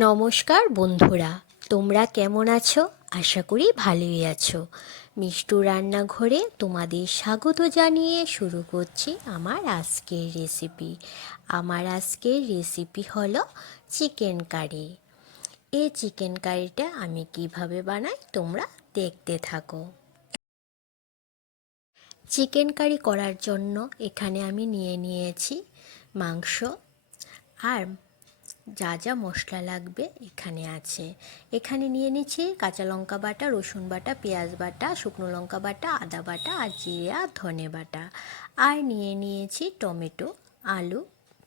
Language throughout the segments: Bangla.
নমস্কার বন্ধুরা, তোমরা কেমন আছো? আশা করি ভালোই আছো। মিষ্টু রান্নাঘরে তোমাদের স্বাগত জানিয়ে শুরু করছি আমার আজকের রেসিপি আমার আজকের রেসিপি হলো চিকেন কারি এই চিকেন কারিটা আমি কীভাবে বানাই তোমরা দেখতে থাকো। চিকেন কারি করার জন্য এখানে আমি নিয়ে নিয়েছি মাংস আর যা যা মশলা লাগবে এখানে আছে। এখানে নিয়ে নিচ্ছি কাঁচা লঙ্কা বাটা, রসুন বাটা, পেঁয়াজ বাটা, শুকনো লঙ্কা বাটা, আদা বাটা, আর জিরে ধনে বাটা। আর নিয়ে নিয়েছি টমেটো, আলু,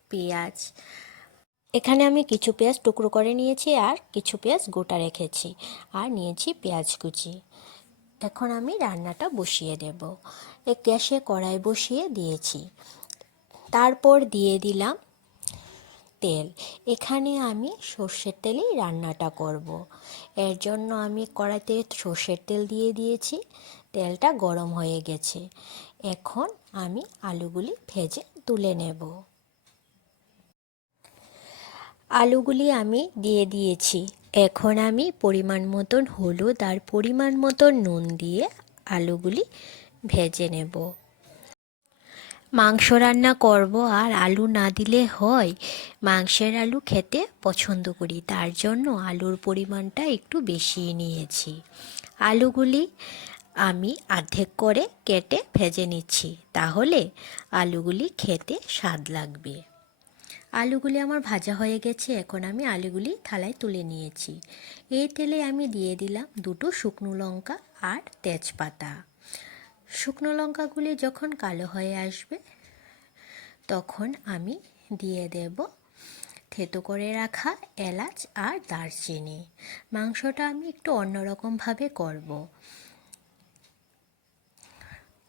পেঁয়াজ। এখানে আমি কিছু পেঁয়াজ টুকরো করে নিয়েছি আর কিছু পেঁয়াজ গোটা রেখেছি। আর নিয়েছি পেঁয়াজ কুচি। এখন আমি রান্নাটা বসিয়ে দেব। গ্যাসে কড়াই বসিয়ে দিয়েছি। তারপর দিয়ে দিলাম তেল। এখানে আমি সর্ষের তেলেই রান্নাটা করব। এর জন্য আমি কড়াইতে সর্ষের তেল দিয়ে দিয়েছি। তেলটা গরম হয়ে গেছে। এখন আমি আলুগুলি ভেজে তুলে নেব। আলুগুলি আমি দিয়ে দিয়েছি। এখন আমি পরিমাণ মতন হলুদ আর পরিমাণ মতন নুন দিয়ে আলুগুলি ভেজে নেব। মাংস রান্না করব আর আলু না দিলে হয়। মাংসের আলু খেতে পছন্দ করি, তার জন্য আলুর পরিমাণটা একটু বেশি নিয়েছি। আলুগুলি আমি অর্ধেক করে কেটে ভেজে নিচ্ছি, তাহলে আলুগুলি খেতে স্বাদ লাগবে। আলুগুলি আমার ভাজা হয়ে গেছে, এখন আমি আলুগুলি থালায় তুলে নিয়েছি। এই তেলে আমি দিয়ে দিলাম দুটো শুকনো লঙ্কা আর তেজপাতা। শুকনো লঙ্কাগুলি যখন কালো হয়ে আসবে, তখন আমি দিয়ে দেব থেতো করে রাখা এলাচ আর দারচিনি। মাংসটা আমি একটু অন্যরকমভাবে করব।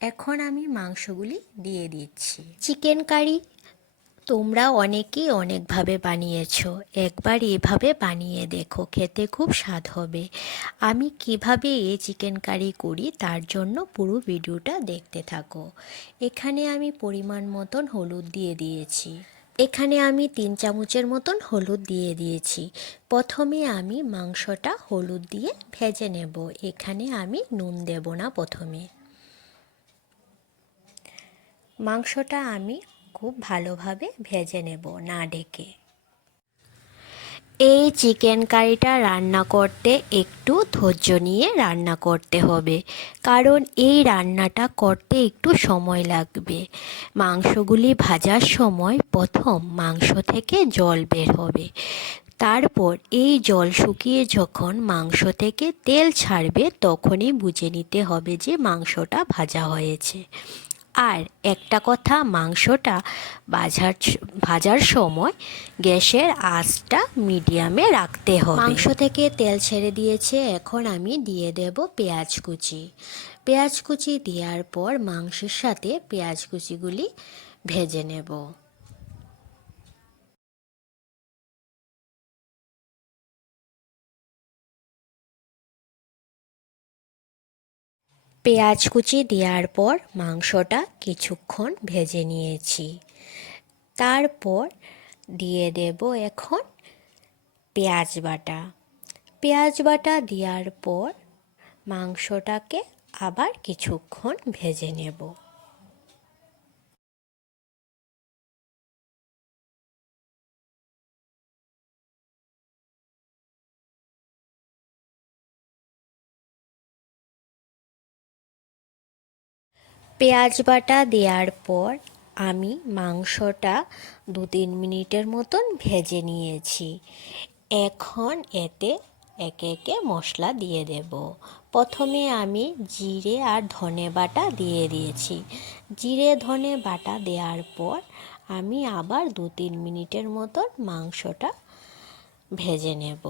এখন আমি মাংসগুলি দিয়ে দিচ্ছি। চিকেন কারি তোমরা অনেকেই অনেকভাবে বানিয়েছ। একবার এভাবে বানিয়ে দেখো, খেতে খুব স্বাদ হবে। আমি কীভাবে এই চিকেন কারি করি তার জন্য পুরো ভিডিওটা দেখতে থাকো। এখানে আমি পরিমাণ মতন হলুদ দিয়ে দিয়েছি। এখানে আমি তিন চামচের মতন হলুদ দিয়ে দিয়েছি। প্রথমে আমি মাংসটা হলুদ দিয়ে ভেজে নেব। এখানে আমি নুন দেব না প্রথমে। মাংসটা আমি খুব ভালোভাবে ভেজে নেব না ডেকে। এই চিকেন কারিটা রান্না করতে একটু ধৈর্য নিয়ে রান্না করতে হবে, কারণ এই রান্নাটা করতে একটু সময় লাগবে। মাংসগুলি ভাজার সময় প্রথম মাংস থেকে জল বের হবে। তারপর এই জল শুকিয়ে যখন মাংস থেকে তেল ছাড়বে, তখনই বুঝে নিতে হবে যে মাংসটা ভাজা হয়েছে। আর একটা কথা, মাংসটা ভাজার ভাজার সময় গ্যাসের আঁচটা মিডিয়ামে রাখতে হবে। মাংস থেকে তেল ছেড়ে দিয়েছে, এখন আমি দিয়ে দেব পেঁয়াজ কুচি। পেঁয়াজ কুচি দেওয়ার পর মাংসের সাথে পেঁয়াজ কুচিগুলি ভেজে নেব। পেঁয়াজ কুচি দেওয়ার পর মাংসটা কিছুক্ষণ ভেজে নিয়েছি। তারপর দিয়ে দেব এখন পেঁয়াজ বাটা। পেঁয়াজ বাটা দেওয়ার পর মাংসটাকে আবার কিছুক্ষণ ভেজে নেব। পেঁয়াজ বাটা দেওয়ার পর আমি মাংসটা দু তিন মিনিটের মতন ভেজে নিয়েছি। এখন এতে একে একে মশলা দিয়ে দেব। প্রথমে আমি জিরে আর ধনে বাটা দিয়ে দিয়েছি। জিরে, ধনে বাটা দেওয়ার পর আমি আবার দু তিন মিনিটের মতন মাংসটা ভেজে নেব।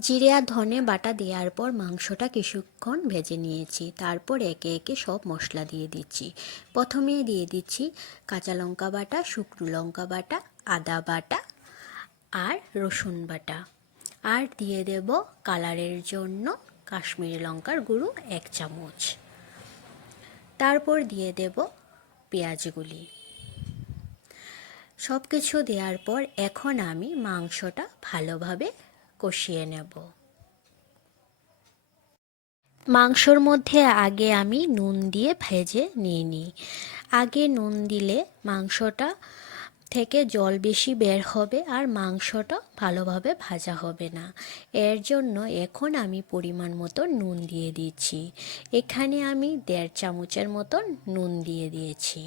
জিরে আর ধনে বাটা দেওয়ার পর মাংসটা কিছুক্ষণ ভেজে নিয়েছি। তারপর একে একে সব মশলা দিয়ে দিচ্ছি। প্রথমে দিয়ে দিচ্ছি কাঁচা লঙ্কা বাটা, শুকনো লঙ্কা বাটা, আদা বাটা আর রসুন বাটা। আর দিয়ে দেব কালারের জন্য কাশ্মীরি লঙ্কার গুঁড়ো এক চামচ। তারপর দিয়ে দেব পেঁয়াজগুলি। সব কিছু দেওয়ার পর এখন আমি মাংসটা ভালোভাবে কষিয়ে নেব। মাংসর মধ্যে আগে আমি নুন দিয়ে ভেজে নিয়ে নিই। আগে নুন দিলে মাংসটা থেকে জল বেশি বের হবে আর মাংসটা ভালোভাবে ভাজা হবে না। এর জন্য এখন আমি পরিমাণ মতো নুন দিয়ে দিচ্ছি। এখানে আমি দেড় চামচের মতন নুন দিয়ে দিয়েছি।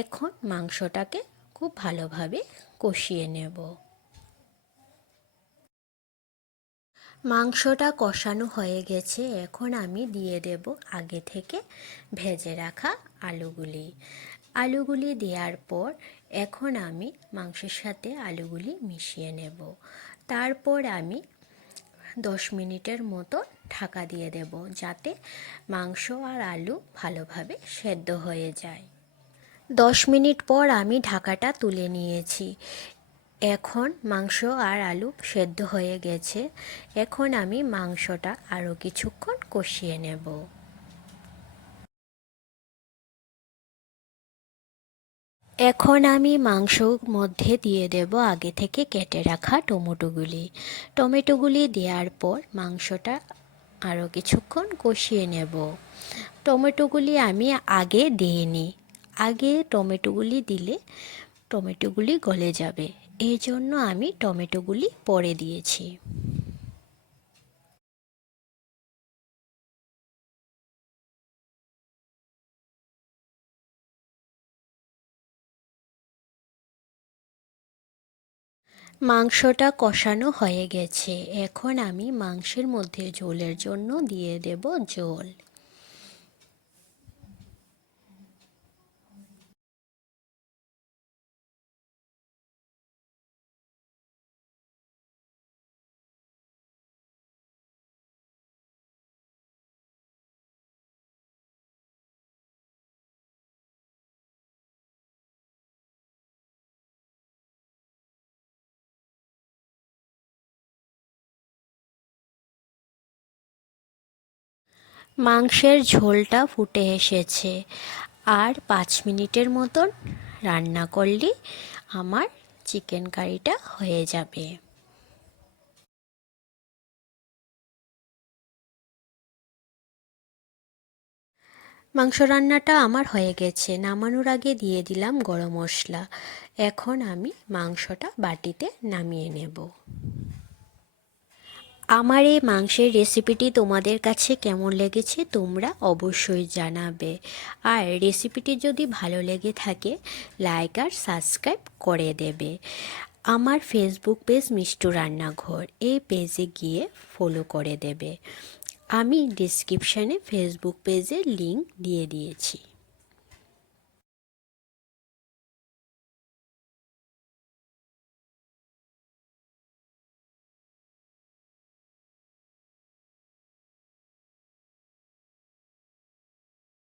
এখন মাংসটাকে খুব ভালোভাবে কষিয়ে নেব। মাংসটা কষানো হয়ে গেছে। এখন আমি দিয়ে দেব আগে থেকে ভেজে রাখা আলুগুলি। আলুগুলি দেওয়ার পর এখন আমি মাংসের সাথে আলুগুলি মিশিয়ে নেব। তারপর আমি দশ মিনিটের মতো ঢাকা দিয়ে দেব যাতে মাংস আর আলু ভালোভাবে সেদ্ধ হয়ে যায়। দশ মিনিট পর আমি ঢাকাটা তুলে নিয়েছি। এখন মাংস আর আলু সেদ্ধ হয়ে গেছে। এখন আমি মাংসটা আরও কিছুক্ষণ কষিয়ে নেব। এখন আমি মাংসর মধ্যে দিয়ে দেব আগে থেকে কেটে রাখা টমেটোগুলি। টমেটোগুলি দেওয়ার পর মাংসটা আরও কিছুক্ষণ কষিয়ে নেব। টমেটোগুলি আমি আগে দিইনি। আগে টমেটোগুলি দিলে টমেটোগুলি গলে যাবে। জন্য আমি টমেটোগুলি পরে দিয়েছি। মাংসটা কষানো হয়ে গেছে। এখন আমি মাংসের মধ্যে ঝোলের জন্য দিয়ে দেব জল মাংসের ঝোলটা ফুটে এসেছে। আর পাঁচ মিনিটের মতন রান্না করলেই আমার চিকেন কারিটা হয়ে যাবে। মাংস রান্নাটা আমার হয়ে গেছে। নামানোর আগে দিয়ে দিলাম গরম মশলা। এখন আমি মাংসটা বাটিতে নামিয়ে নেব। আমার এই মাংসের রেসিপিটি তোমাদের কাছে কেমন লেগেছে তোমরা অবশ্যই জানাবে। আর রেসিপিটি যদি ভালো লেগে থাকে লাইক আর সাবস্ক্রাইব করে দেবে। আমার ফেসবুক পেজ মিষ্টু রান্নাঘর, এই পেজে গিয়ে ফলো করে দেবে। আমি ডিসক্রিপশানে ফেসবুক পেজের লিংক দিয়ে দিয়েছি।